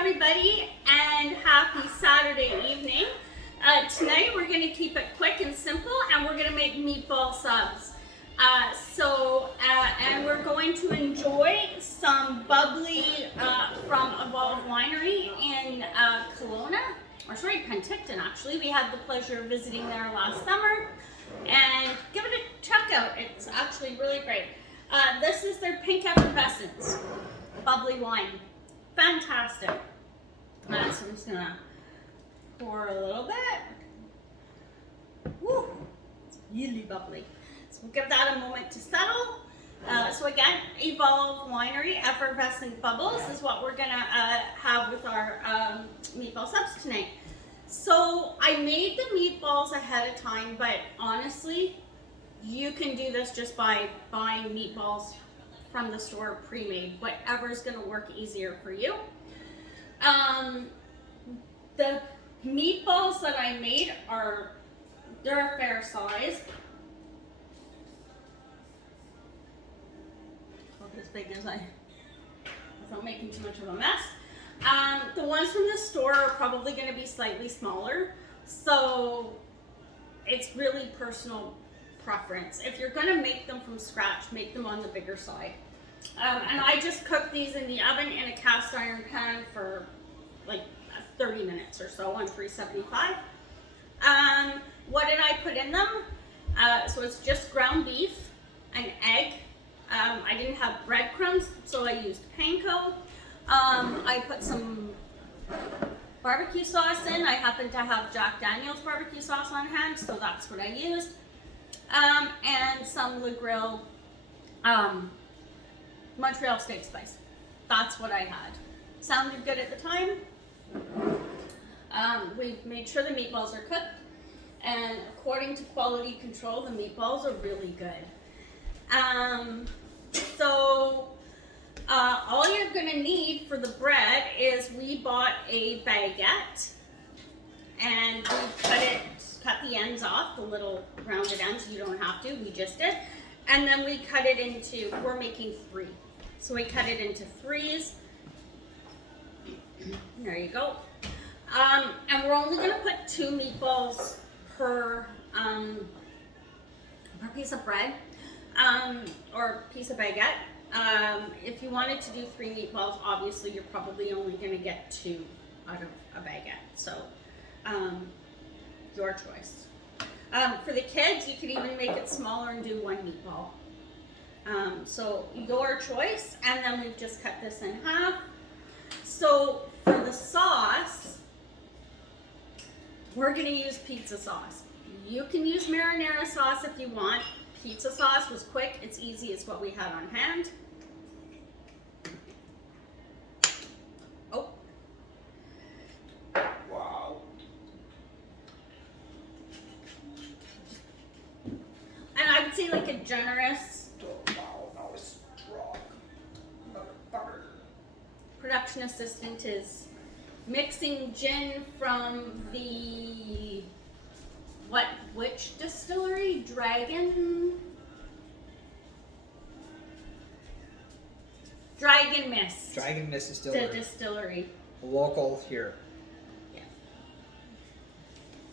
everybody, and happy Saturday evening. Tonight we're going to keep it quick and simple, and we're going to make meatball subs. And we're going to enjoy some bubbly from Evolve Winery in Penticton actually. We had the pleasure of visiting there last summer, and give it a check out. It's actually really great. This is their pink effervescence bubbly wine. Fantastic. So I'm just gonna pour a little bit. Woo, it's really bubbly. So we'll give that a moment to settle. So again, Evolve Winery effervescent bubbles is what we're gonna have with our meatball subs tonight. So I made the meatballs ahead of time, but honestly, you can do this just by buying meatballs from the store pre-made, whatever's gonna work easier for you. The meatballs that I made they're a fair size. About as big as without making too much of a mess. The ones from the store are probably gonna be slightly smaller, so it's really personal preference. If you're gonna make them from scratch, make them on the bigger side. And I just cooked these in the oven in a cast iron pan for like 30 minutes or so on 375. What did I put in them? So it's just ground beef, an egg. I didn't have breadcrumbs, so I used panko. I put some barbecue sauce in. I happen to have Jack Daniel's barbecue sauce on hand, so that's what I used. And some Le Grill Montreal steak spice. That's what I had. Sounded good at the time. We've made sure the meatballs are cooked, and according to quality control, the meatballs are really good. All you're gonna need for the bread is we bought a baguette, and we cut the ends off, the little rounded ends. You don't have to, we just did. And then we cut it into, we're making 3. So we cut it into 3s. There you go. And we're only gonna put 2 meatballs per piece of bread, or piece of baguette. If you wanted to do 3 meatballs, obviously you're probably only gonna get 2 out of a baguette. So, your choice. For the kids, you could even make it smaller and do 1 meatball. So your choice, and then we've just cut this in half. So for the sauce, we're gonna use pizza sauce. You can use marinara sauce if you want. Pizza sauce was quick, it's easy, it's what we had on hand. Oh. Wow. And I would say like a generous production assistant is mixing gin from the which distillery? Dragon Mist. Dragon Mist Distillery. The distillery. Local here. Yeah.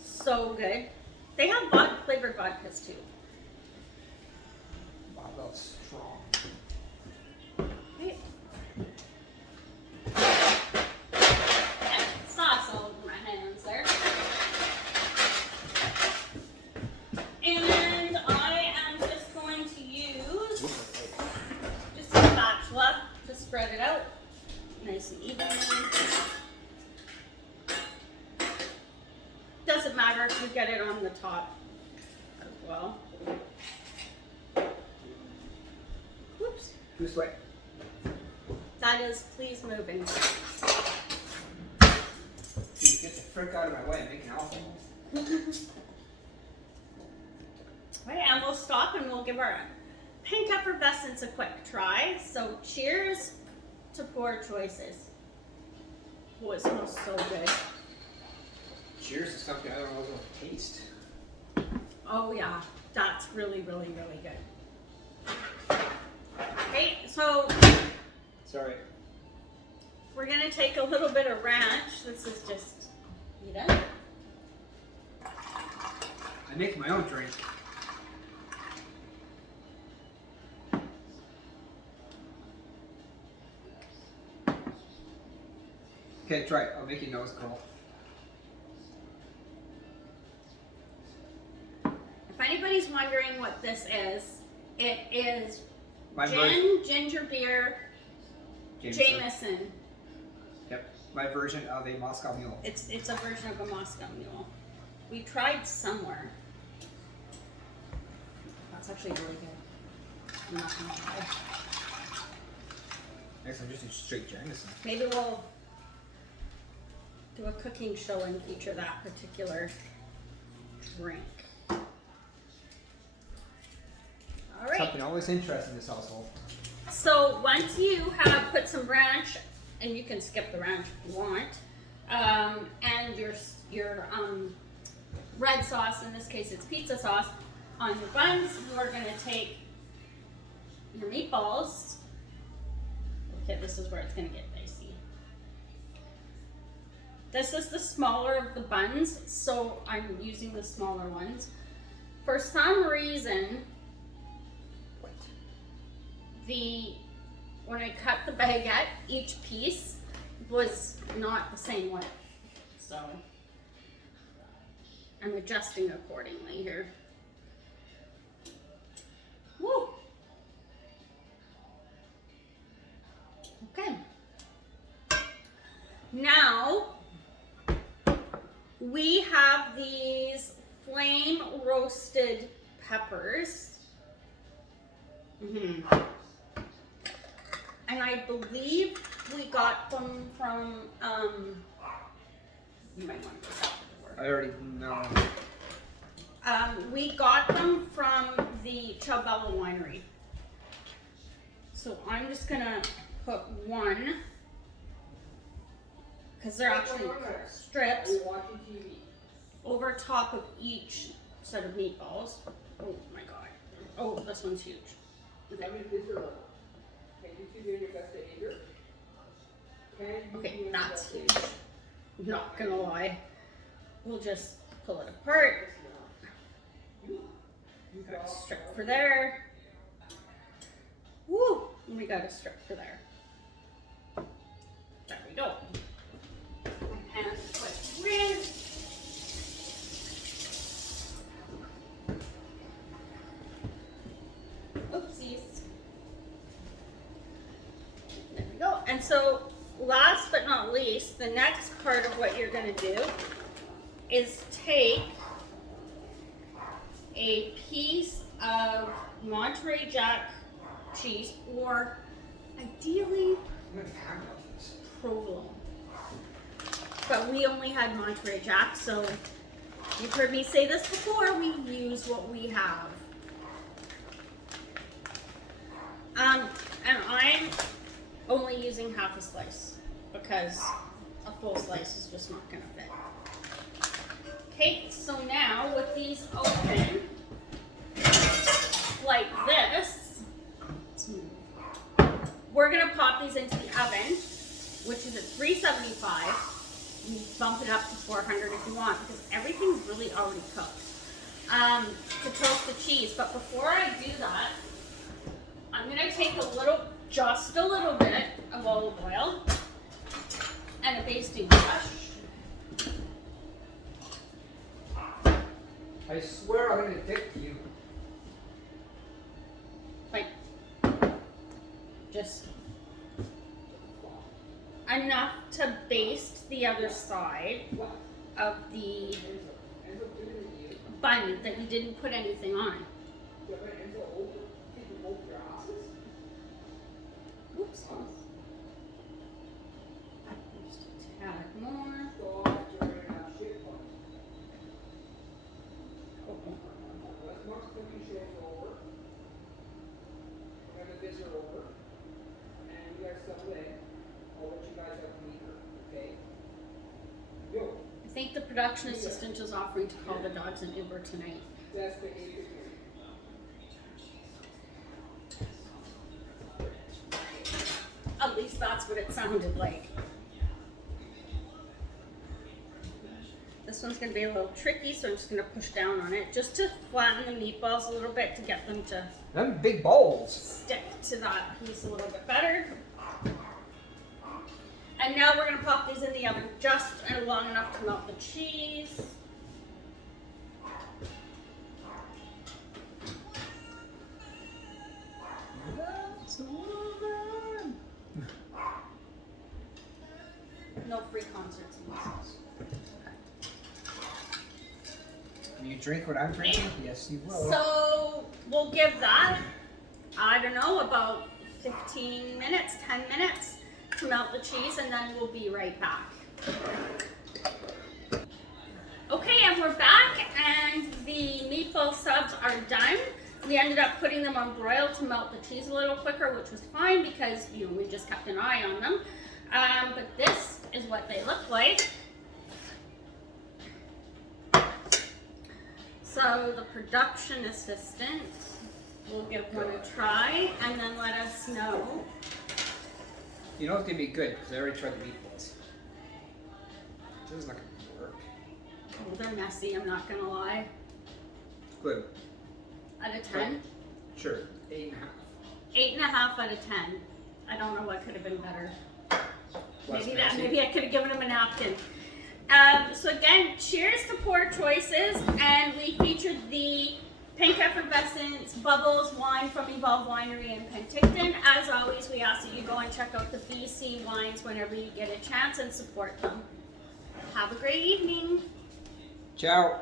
So good. They have flavored vodkas too. Wow, that's strong. Okay. Sauce all over my hands there. And I am just going to use just a spatula to spread it out nice and evenly. Doesn't matter if you get it on the top as well. Whoops. This way. That is, please move in. Dude, get the frick out of my way, I'm making alcohol. Right, and we'll stop and we'll give our pink effervescence a quick try. So cheers to Poor Choices. Oh, it smells so good. Cheers to something I don't know what to taste. Oh yeah, that's really, really, really good. Okay, so Sorry. we're gonna take a little bit of ranch. This is just, you know. I make my own drink. Okay, try it. I'll make your nose cool. If anybody's wondering what this is, it is My gin, ginger beer, Jameson. Yep, my version of a Moscow Mule. It's a version of a Moscow Mule. We tried somewhere. That's actually really good. I'm not gonna lie. Next I'm just a straight Jameson. Maybe we'll do a cooking show and feature that particular drink. All right. Something always interesting in this household. So once you have put some ranch, and you can skip the ranch if you want, and your red sauce, in this case it's pizza sauce, on your buns, you are going to take your meatballs. Okay, this is where it's going to get dicey. This is the smaller of the buns, so I'm using the smaller ones. For some reason, when I cut the baguette, each piece was not the same width. So I'm adjusting accordingly here. Woo! Okay. Now we have these flame roasted peppers. And I believe we got them from, you might want to go out the door. I already know. We got them from the Chabella Winery. So I'm just gonna put one, because they're actually strips, over top of each set of meatballs. Oh my god. Oh, this one's huge. Okay. Okay, that's huge. Not gonna lie. We'll just pull it apart. We got a strip for there. Woo! And we got a strip for there. There we go. And put in. Oopsies. There we go. And so, last but not least, the next part of what you're going to do is take a piece of Monterey Jack cheese, or ideally provolone. But we only had Monterey Jack, so you've heard me say this before, we use what we have. And I'm only using half a slice because a full slice is just not gonna fit. Okay, so now with these open like this, we're gonna pop these into the oven, which is at 375. You bump it up to 400 if you want, because everything's really already cooked. To toast the cheese, but before I do that, I'm gonna take just a little bit of olive oil and a basting brush. I swear I'm gonna dick you. Like, just enough to baste the other side of the bun that you didn't put anything on. Oops. Just a tad more. I think the production assistant is offering to call the dogs an Uber tonight. At least that's what it sounded like. This one's gonna be a little tricky, so I'm just gonna push down on it just to flatten the meatballs a little bit to get them to Them big balls. stick to that piece a little bit better. And now we're gonna pop these in the oven just long enough to melt the cheese. No free concerts in this house. Will you drink what I'm drinking? Yes, you will. So we'll give that, I don't know, about 15 minutes, 10 minutes to melt the cheese, and then we'll be right back. Okay, and we're back, and the meatball subs are done. We ended up putting them on broil to melt the cheese a little quicker, which was fine because we just kept an eye on them. But this is what they look like. So the production assistant will give one a try and then let us know. You know it's gonna be good because I already tried the meatballs. This is not gonna work. Oh, they're messy, I'm not gonna lie. Good. Out of 10? Sure. 8.5. 8.5 out of 10. I don't know what could have been better. Less Maybe messy. maybe I could have given him a napkin. So again, cheers to Poor Choices, and we featured the Pink Effervescence Bubbles wine from Evolve Winery in Penticton. As always, we ask that you go and check out the BC wines whenever you get a chance and support them. Have a great evening. Ciao.